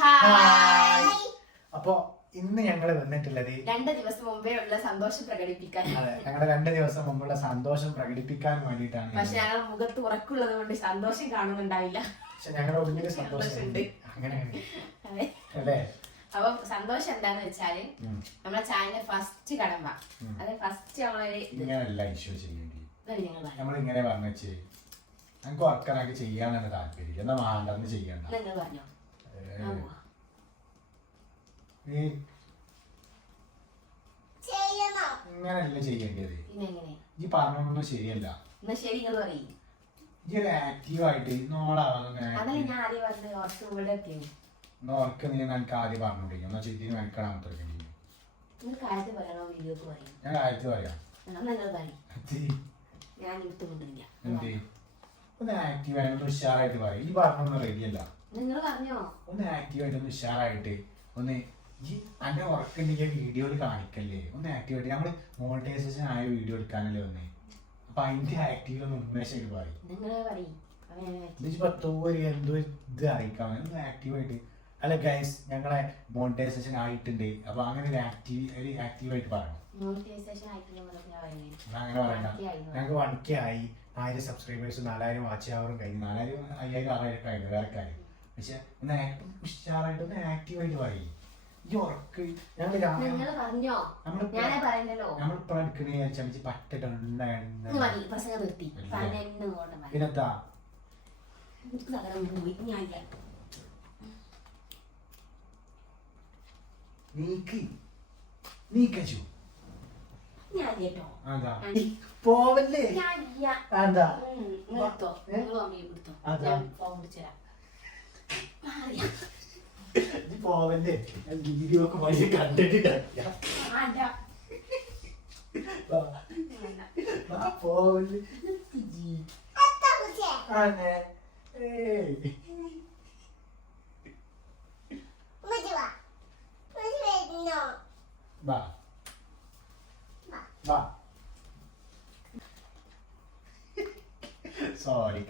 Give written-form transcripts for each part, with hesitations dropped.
Hi. അപ്പൊ ഇന്ന് ഞങ്ങള് വന്നിട്ടുള്ളത് 2 ദിവസം മുമ്പേ ഉള്ള സന്തോഷം പ്രകടിപ്പിക്കാൻ. അതെ, ഞങ്ങളുടെ 2 ദിവസം മുമ്പുള്ള സന്തോഷം പ്രകടിപ്പിക്കാൻ വേണ്ടിയിട്ടാണ്. പക്ഷെ ഞങ്ങൾ മുഖത്ത് ഉറക്കുള്ളത് കൊണ്ട് സന്തോഷം കാണുന്നുണ്ടാവില്ല. പക്ഷെ ഞങ്ങളുടെ ഉള്ളിൽ സന്തോഷമുണ്ട്. അങ്ങനെയാണ് അല്ലേ? അപ്പൊ സന്തോഷം എന്താന്ന് വെച്ചാല് നമ്മളെ ചാനലിന്റെ ഫസ്റ്റ് കടമ്പ, അത് ഫസ്റ്റ് നമ്മളൊരു ഇങ്ങനെയല്ല ഇഷ്യൂ ചെയ്യേണ്ടി. നമ്മളിങ്ങനെ പറഞ്ഞേ ഞങ്ങൾക്ക് വർക്കറൊക്കെ ചെയ്യാനാണ് താല്പര്യം. എന്നാ വേണ്ടെന്ന് ചെയ്യണ്ട. നിങ്ങൾ പറഞ്ഞോ. ഇങ്ങനെയല്ല ചെയ്യേണ്ടത്. ഈ പറഞ്ഞൊന്നും ശരിയല്ല. ഈ ഒരു ആക്റ്റീവായിട്ട് ഓർക്ക് നീ എനിക്ക് ആദ്യം പറഞ്ഞോണ്ടിരിക്കും. എന്നാ ചെയ്തി മെനക്കണം. ഞാൻ കാര്യത്തിൽ പറയാം. എന്തേ ഒന്ന് ആക്റ്റീവായിട്ട് ഒന്ന് ഉഷാറായിട്ട് പറയും. ഈ പറഞ്ഞൊന്നും റെഡിയല്ല. ഒന്ന് ആക്റ്റീവായിട്ട് ഒന്ന് ഉഷാറായിട്ട് ഒന്ന് ഈ അന്റെ ഉറക്കുണ്ടെങ്കിൽ വീഡിയോയിൽ കാണിക്കല്ലേ. ഒന്ന് ആക്റ്റീവായിട്ട് നമ്മള് മോണിറ്റൈസേഷൻ ആയ വീഡിയോ എടുക്കാനല്ലേ വന്നേ. അപ്പൊ അതിന്റെ ആക്റ്റീവ് ഒന്ന് ഉന്മേഷമായിട്ട് പറയും. എന്തോ ഇത് അറിയിക്കാൻ ഒന്ന് ആക്റ്റീവായിട്ട്. അല്ല ഗൈസ്, ഞങ്ങളെ മോണിറ്റൈസേഷൻ ആയിട്ടുണ്ട്. അപ്പൊ അങ്ങനെ ഒരു ആക്റ്റീവായിട്ട് പറയണം. അങ്ങനെ പറയണ്ട. ഞങ്ങൾക്ക് 1K ആയി, 1000 സബ്സ്ക്രൈബേഴ്സ്, 4000 വാച്ച് അവറും കഴിഞ്ഞു. 4000, 5000, 6000 കഴിഞ്ഞു വേറെ കാര്യം. പക്ഷെ ഒന്ന് ഉഷാറായിട്ട് ഒന്ന് ആക്റ്റീവായിട്ട് പറയും. ഈ ഉറക്ക് നമ്മളിപ്പോ എടുക്കണേ ചമച്ച് പിന്നെത്താ നീക്കു പോവല്ലേ. പോവല്ലേ വീഡിയോ ഒക്കെ വലിയ കണ്ടിട്ട് പോവല്ലേ. സോറി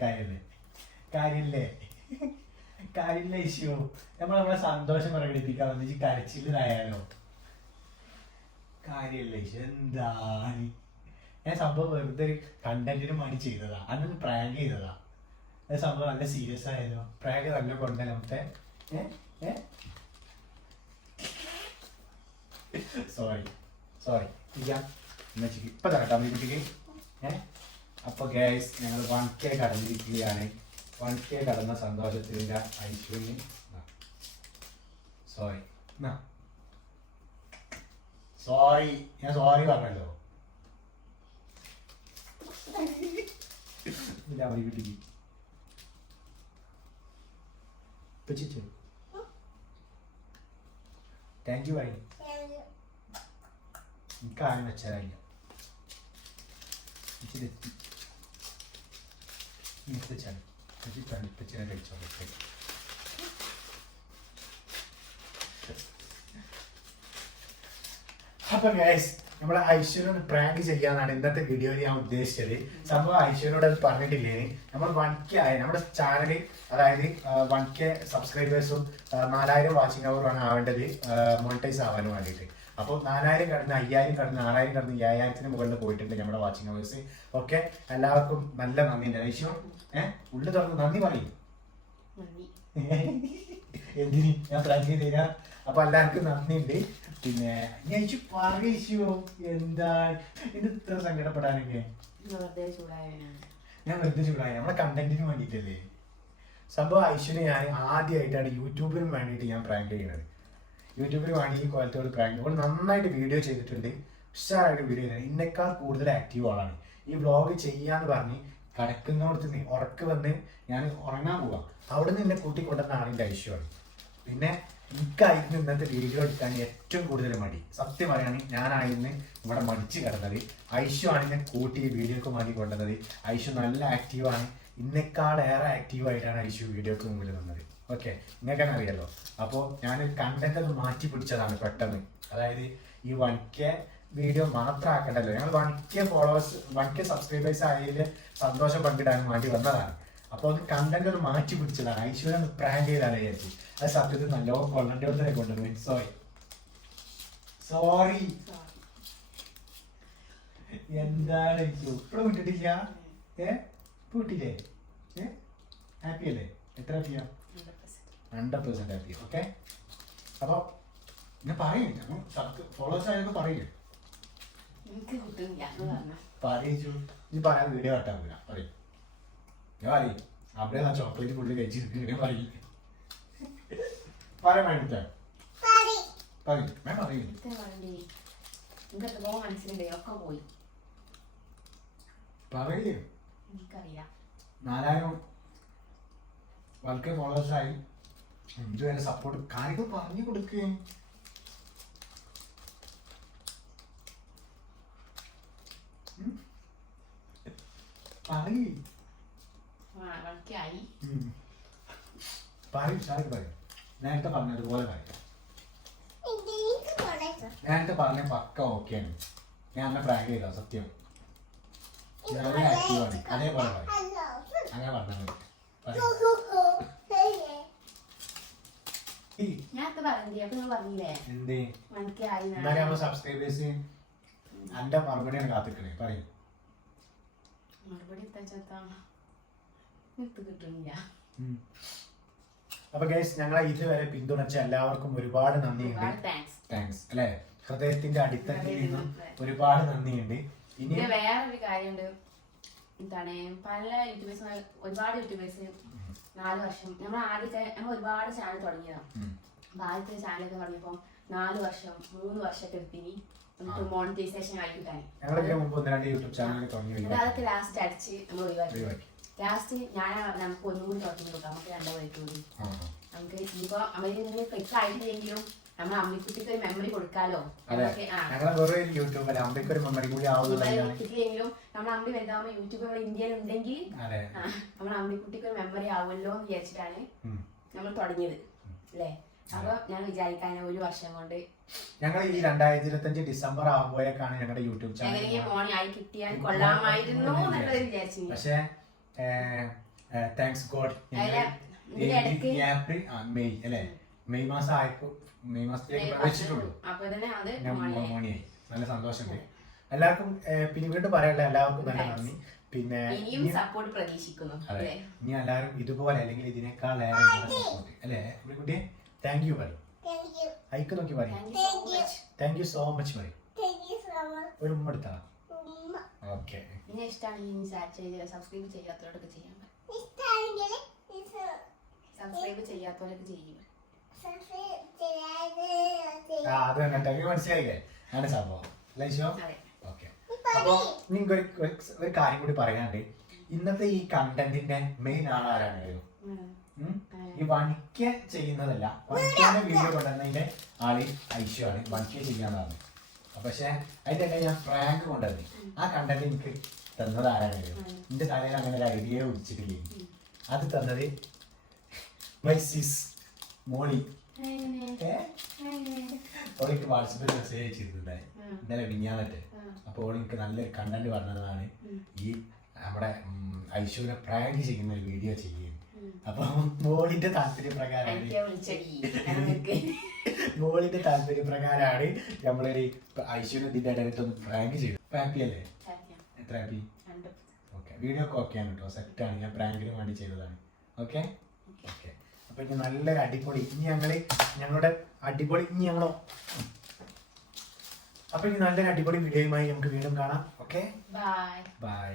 കാര്യല്ലേ ഇഷ്യൂ. നമ്മളെ സന്തോഷം പ്രകടിപ്പിക്കാൻ വന്നിട്ട് കരച്ചിലായാലോ. കാര്യല്ല ഇഷ്യൂ. എന്താ ഞാൻ സംഭവം വെറുതെ കണ്ടന്റിന് വേണ്ടി ചെയ്തതാ. അന്നൊന്ന് പ്രാങ്ക് ചെയ്തതാ. അത് സംഭവം നല്ല സീരിയസ് ആയാലോ. പ്രാങ്ക് നല്ല കൊണ്ടല്ലോ മറ്റേ. സോറി ഇപ്പൊ തരട്ടാ കുട്ടിക്ക്. അപ്പൊ ഗൈസ്, ഞങ്ങൾ 1K കടന്നിരിക്കുകയാണ്. 1K കടന്ന സന്തോഷത്തിന്റെ ഐശ്വര്യം. സോറി ഞാൻ സോറി പറഞ്ഞല്ലോ. കുട്ടിക്ക് താങ്ക് യു ഭായി. എനിക്ക് ആരും വെച്ചാലില്ല. കഴിച്ചോട്ടെ. അപ്പൊ ഗൈസ്, നമ്മളെ ഐശ്വര്യ പ്രാങ്ക് ചെയ്യാന്നാണ് ഇന്നത്തെ വീഡിയോയിൽ ഞാൻ ഉദ്ദേശിച്ചത്. സംഭവം ഐശ്വര്യോട് അത് പറഞ്ഞിട്ടില്ലേ. നമ്മൾ 1K ആയി നമ്മുടെ ചാനൽ, അതായത് 1K സബ്സ്ക്രൈബേഴ്സും 4000 വാച്ചിങ് അവറുമാണ് ആവേണ്ടത് മോണിറ്റൈസ് ആവാനും വേണ്ടിയിട്ട്. അപ്പോൾ 4000 കടന്ന് 5000 കടന്ന് 6000 കടന്ന് 5000-ന് മുകളിൽ പോയിട്ടുണ്ട് നമ്മുടെ വാച്ചിങ് അവേഴ്സ്. ഓക്കെ, എല്ലാവർക്കും നല്ല നന്ദിയുണ്ട്. ഐശ്വര്യം ഉള്ളു തുറന്ന് നന്ദി പറയും. എന്തിന് ഞാൻ പ്രാങ്ക് ചെയ്താ. അപ്പൊ എല്ലാവർക്കും നന്ദിയുണ്ട്. പിന്നെ ഞാൻ പറയൂ എന്താ ഇത് ഇത്ര സങ്കടപ്പെടാനൊക്കെ. ഞാൻ വെറുതെ ചൂടായി. നമ്മളെ കണ്ടന്റിന് വേണ്ടിയിട്ടല്ലേ. സംഭവം ഐശ്വര്യ ഞാൻ ആദ്യമായിട്ടാണ് യൂട്യൂബിന് വേണ്ടിയിട്ട് ഞാൻ പ്രാങ്ക് ചെയ്യുന്നത്. യൂട്യൂബിൽ വേണ്ടി ഈ കോലത്തോട് പ്രാങ്ക് അവൾ നന്നായിട്ട് വീഡിയോ ചെയ്തിട്ടുണ്ട്. ഉഷാറായിട്ട് വീഡിയോ ചെയ്തത്. ഇന്നേക്കാൾ കൂടുതൽ ആക്റ്റീവ് ആളാണ്. ഈ വ്ളോഗ് ചെയ്യാന്ന് പറഞ്ഞ് കിടക്കുന്നോടത്ത് ഉറക്ക് വന്ന് ഞാൻ ഉറങ്ങാൻ പോവാം. അവിടെ നിന്ന് എന്നെ കൂട്ടിക്കൊണ്ടെന്നാണ് എൻ്റെ ഐശ്വര്യം. പിന്നെ എനിക്കായിരുന്നു ഇന്നത്തെ വീഡിയോ എടുക്കാൻ ഏറ്റവും കൂടുതൽ മടി. സത്യം പറയുകയാണെങ്കിൽ ഞാനായിരുന്നു ഇവിടെ മടിച്ച് കിടന്നത്. ഐശ്വ ആണ് എന്നെ കൂട്ടി വീഡിയോക്ക് വേണ്ടി കൊണ്ടുവന്നത്. ഐശ്വ നല്ല ആക്റ്റീവാണ്. ഇന്നേക്കാളേറെ ആക്റ്റീവായിട്ടാണ് ഐശ്വ വീഡിയോക്ക് മുമ്പിൽ നിന്നത്. ഓക്കെ, നിങ്ങൾക്കെന്നെ അറിയാലോ. അപ്പോൾ ഞാനൊരു കണ്ടന്റ് ഒന്ന് മാറ്റി പിടിച്ചതാണ് പെട്ടെന്ന്. അതായത് ഈ 1K വീഡിയോ മാത്രം ആക്കണ്ടല്ലോ. ഞങ്ങൾ 1K ഫോളോവേഴ്സ് 1K സബ്സ്ക്രൈബേഴ്സ് ആയതിൽ സന്തോഷം പങ്കിടാനും വേണ്ടി വന്നതാണ്. അപ്പോൾ അത് കണ്ടന്റ് ഒന്ന് മാറ്റി പിടിച്ചതാണ്. ഐശ്വര്യ ഒന്ന് പ്രാങ്ക് ചെയ്താണ് വിചാരിച്ചു. അത് സത്യത്തിൽ നല്ലോ കൊള്ളേണ്ട തന്നെ കൊണ്ടുപോയി. സോറി എന്താണ് ഇപ്പോഴും വിട്ടിട്ടില്ല. വിട്ടില്ലേ? ഹാപ്പി അല്ലേ? എത്ര ഹാപ്പിയാ? 100% ഹാപ്പി. ഓക്കെ, അപ്പൊ ഞാൻ പറയേ, ഫോളോവേഴ്സ് ആയൊക്കെ പറയേ, പറയിച്ചു. നീ പറയാൻ വീഡിയോ കട്ടാൻ പോല പറയും. ഞാൻ പറയും അവിടെ ആ ചോക്ലേറ്റ് ഫുള്ള് കഴിച്ചിട്ട് പറയും. പറയാൻ വേണ്ടിട്ടാ പറയും. ഞാൻ പറയും പറയേ. 4000 വളരെ ഫോളോവേഴ്സായി. ഇതുവരെ സപ്പോർട്ട് കാര്യങ്ങൾ പറഞ്ഞു കൊടുക്കേ. പറയും നേരത്തെ പറഞ്ഞതുപോലെ പറയും. നേരത്തെ പറഞ്ഞ പക്ക ഓക്കെയാണ്. ഞാൻ അന്നെ പ്രാങ്ക് ചെയ്തോ സത്യം. വളരെ ആക്റ്റീവാണ്. അതേപോലെ പറയും. അങ്ങനെ പറഞ്ഞാൽ മതി. എന്തേ സബ്സ്ക്രൈബേഴ്സ് എന്റെ മറുപടിയാണ് കാത്തിക്കണേ. പറയും. അപ്പൊ ഗൈസ്, ഞങ്ങളെ ഇതുവരെ പിന്തുണച്ച എല്ലാവർക്കും ഒരുപാട് നന്ദിയുണ്ട്. താങ്ക്സ് അല്ലെ, ഹൃദയത്തിന്റെ അടിത്തട്ടിൽ നിന്നും ഒരുപാട് നന്ദിയുണ്ട്. ഇനി വേറൊരു കാര്യമുണ്ട്. എന്താണ്, പല യൂട്യൂബേഴ്സ്, ഒരുപാട് യൂട്യൂബേഴ്സ് 4 വർഷം നമ്മൾ ഒരുപാട് ചാനൽ തുടങ്ങിയതാണ്. അപ്പൊ ആദ്യത്തെ ചാനലൊക്കെ തുടങ്ങിയപ്പോ 4 വർഷം 3 വർഷമൊക്കെ എടുത്തിനി നമുക്ക് മോണിറ്റൈസേഷൻ ആയി കിട്ടാൻ. അതൊക്കെ ലാസ്റ്റ് അടിച്ച് നമ്മൾ ഒഴിവാക്കി. ലാസ്റ്റ് നമുക്ക് ഒന്നും കൂടി തുടങ്ങി കൊടുക്കാം. നമുക്ക് 2 വഴിക്ക് കൂടി നമുക്ക് ഇനിയിപ്പോ അവര് ക്ലിക്ക് ആയിട്ടില്ലെങ്കിലും നമ്മൾ അമ്മിക്കുട്ടിക്ക് ഒരു മെമ്മറി കൊടുക്കാലോ. കിട്ടിയില്ലെങ്കിലും നമ്മൾ അമ്മി വലുതാവുമ്പോ യൂട്യൂബ് നമ്മുടെ ഇന്ത്യയിൽ ഉണ്ടെങ്കിൽ നമ്മൾ അമ്മിക്കുട്ടിക്ക് ഒരു മെമ്മറി ആവുമല്ലോ എന്ന് വിചാരിച്ചിട്ടാണ് നമ്മൾ തുടങ്ങിയത് അല്ലേ. അപ്പൊ ഞാൻ വിചാരിക്കാൻ 1 വർഷം കൊണ്ട് ഞങ്ങൾ ഈ 2025 ഡിസംബർ ആകുമ്പോഴേക്കാണ് ഞങ്ങളുടെ യൂട്യൂബ് ചാനൽ മോണി ആയി കിട്ടിയാൽ കൊള്ളാമായിരുന്നു എന്നൊക്കെ വിചാരിച്ചു. പക്ഷേ താങ്ക്സ് ഗോഡ് മെയ് അല്ലേ, മെയ് മാസം ആയപ്പോ മെയ് മാസത്തിലേക്ക് പ്രവേശിച്ചിട്ടുള്ളൂ. മോണിയായി. നല്ല സന്തോഷമുണ്ട് എല്ലാവർക്കും. പിന്നെ വീണ്ടും പറയാനുള്ള എല്ലാവർക്കും നല്ല നന്ദി. പിന്നെ സപ്പോർട്ട് പ്രതീക്ഷിക്കുന്നു. ഇനി എല്ലാവരും ഇതുപോലെ അല്ലെങ്കിൽ ഇതിനേക്കാൾ സപ്പോർട്ട് അല്ലേ കുട്ടിയെ. താങ്ക് യു പറയും. അയക്ക് നോക്കി പറയും. താങ്ക് യു സോ മച്ച് പറയും. ഒരു ഉമ്മ എടുത്താ. ഓക്കെ, സബ്സ്ക്രൈബ് ചെയ്യാത്തവരൊക്കെ ചെയ്യാൻ സബ്സ്ക്രൈബ് ചെയ്യാത്തവരൊക്കെ ചെയ്യുക. അത് തന്നെ മനസ്സിലായില്ലേ ആണ് സംഭവം. ഓക്കെ, അപ്പൊ നിങ്ങൾക്ക് ഒരു കാര്യം കൂടി പറയാണ്ട്. ഇന്നത്തെ ഈ കണ്ടന്റിന്റെ മെയിൻ ആളാരാണ്? ഈ വണിക്ക ചെയ്യുന്നതല്ല, വണിക്കാന്റെ വീഡിയോ കൊണ്ടുവന്നതിന്റെ ആള് ഐശ്വ ആണ്. വണിക്ക ചെയ്യാന്നാണ്. പക്ഷെ അതിന്റെ തന്നെ ഞാൻ പ്രാങ്ക് കൊണ്ടുവന്നു. ആ കണ്ടന്റ് എനിക്ക് തന്നത് ആരാണ്? എന്റെ തലയിൽ അങ്ങനെ ഒരു ഐഡിയ ഉദിച്ചിട്ടില്ല. അത് തന്നത് മൈ സിസ് മോളി. ഓളിക്ക് വാട്സപ്പിൽ മെസ്സേജ് അയച്ചിരുന്നുണ്ടായി ഇന്നലെ മിഞ്ഞാന്നിട്ട്. അപ്പോൾ ഓളിക്ക് നല്ലൊരു കണ്ടന്റ് പറഞ്ഞതാണ് ഈ നമ്മുടെ ഐശ്വര്യ പ്രാങ്ക് ചെയ്യുന്ന ഒരു വീഡിയോ ചെയ്യും. അപ്പൊ മോളിന്റെ താല്പര്യപ്രകാരമാണ് നമ്മളൊരു ഐശ്വര്യ ഇതിന്റെ ഇടയിലൊന്ന് പ്രാങ്ക് ചെയ്തു. ഹാപ്പി അല്ലേ? എത്ര ഹാപ്പി? ഓക്കെ, വീഡിയോ ഒക്കെ ഓക്കെയാണ് കേട്ടോ, സെറ്റാണ്. ഞാൻ പ്രാങ്കിന് വേണ്ടി ചെയ്തതാണ്. Okay okay. അപ്പൊ ഇനി നല്ലൊരു അടിപൊളി ഞങ്ങളുടെ അടിപൊളി അപ്പൊ ഇനി നല്ലൊരു അടിപൊളി വീഡിയോയുമായി നമുക്ക് വീണ്ടും കാണാം. Okay, by.